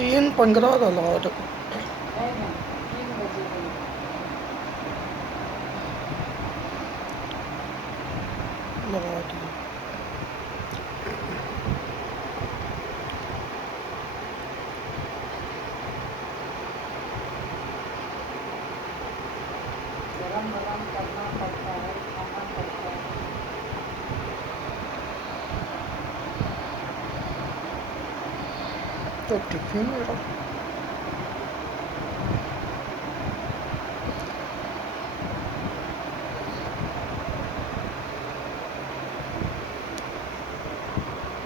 3:15 का लगा देखो। नहीं नहीं, 3 बजे गई। लगा दिया। गरम गरम करना पड़ता है, खाना पड़ता है। तो टिफिन मेरा